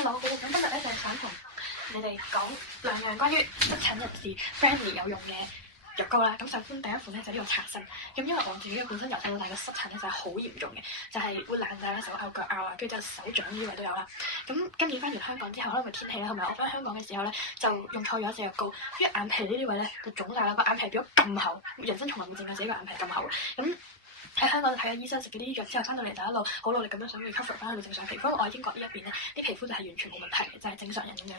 Hello，咁今日咧就想同你哋講兩樣關於濕疹人士 friendly 有用嘅藥膏啦。咁首先第一款咧就呢個茶參。咁因為我自己本身由細到大嘅濕疹咧就係好嚴重嘅，就係會爛晒啦，手拗腳拗啊，跟住就手掌呢位都有啦。咁今年翻完香港之後，可能係天氣啦，同埋我翻香港嘅時候咧就用錯咗一隻藥膏，跟住眼皮呢啲位咧就腫晒啦，個眼皮變咗咁厚，人生從來冇見過自己個眼皮咁厚。咁喺香港睇下醫生，食嗰啲藥之後翻到嚟就一路好努力咁樣想 recover 翻去正常皮膚。我喺英國呢一邊咧啲皮膚就係完全冇問題嘅，就係正常人咁樣。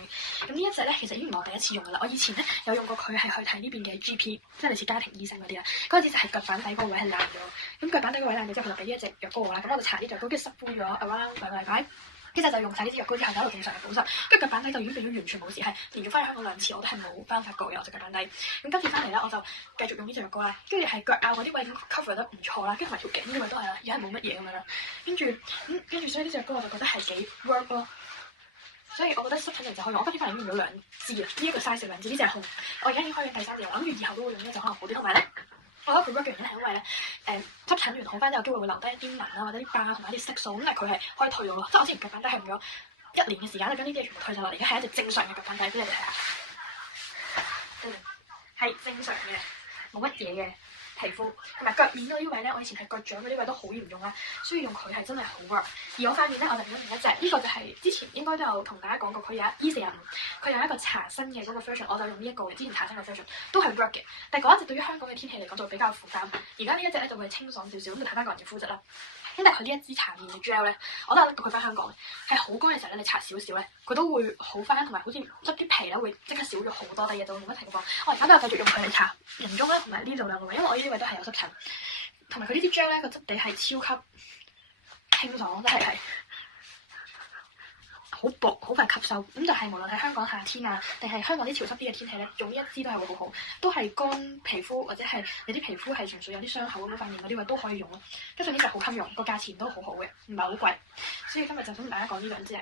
咁呢一隻咧其實已經唔係我第一次用噶啦，我以前咧有用過佢係去睇呢邊嘅 GP，即係類似家庭醫生嗰啲啦。嗰陣時就係腳板底嗰個位係爛咗，咁腳板底嗰個位爛咗之後佢就俾呢一隻藥膏我啦，咁我就搽呢隻藥膏，跟住濕敷咗 around 兩個禮拜。其實就用晒呢支藥膏之後，就一路正常嘅保濕，跟住腳板底就已經變咗完全冇事，係連續翻去香港2次我都係冇翻發過嘅我隻腳板底。咁今次翻嚟咧，我就繼續用呢隻藥膏啦，跟住係腳拗嗰啲位已經 cover 得唔錯啦，跟住同埋條頸呢位都係啦，而家係冇乜嘢咁樣啦。跟住所以呢隻藥膏我就覺得係幾 work 咯。所以我覺得濕疹人就可以用。我今次翻嚟已經用咗2支啦，呢一個 size 2支，呢隻係紅。我而家已經開緊第3支，我諗住以後都會用呢隻可能好啲。同埋咧，我覺得佢 work 嘅原因係因為咧，濕疹完好翻之後，有機會會留低一啲紋啊，或者啲疤同埋一啲色素，咁但係佢係可以退到咯。即係我之前腳板底係用咗1年嘅時間，就將呢啲嘢全部退晒落嚟，而家係一隻正常嘅腳板底，俾你哋睇下，係正常嘅，冇乜嘢嘅皮膚。同埋腳面嗰啲位咧，我以前係腳掌嗰啲位都好嚴重啦，所以用佢係真係好 work。而我塊面咧，我就用另一隻，呢個就係之前應該都有同大家講過，佢有E45，佢有一個茶參嘅嗰個 version，我就用呢一個嘅，之前茶參嘅 version 都係 work 嘅。但係嗰一隻對於香港嘅天氣嚟講就會比較負擔，而家呢一隻咧就會清爽少少，咁就睇翻個人嘅膚質啦。咁但係佢呢一支搽面嘅 gel 咧，我都有拎到佢翻香港，係好乾嘅時候咧，你搽少少咧，佢都會好翻，同埋好似執啲皮咧會即刻少咗好多，第二日就會冇乜情況。我而家都有繼續用佢嚟搽人中啦，同埋呢度兩個位，因為我呢啲位都係有濕疹，同埋佢呢啲 gel 咧個質地係超級清爽，真係好薄，好快吸收。咁就係無論喺香港夏天啊，定係香港啲潮濕啲嘅天氣咧，用呢一支都係會好好，都係乾皮膚或者係你啲皮膚係純粹有啲傷口咁樣塊面嗰啲位都可以用咯。加上呢隻好襟用，個價錢都好好嘅，唔係好貴，所以今日就想同大家講呢兩支。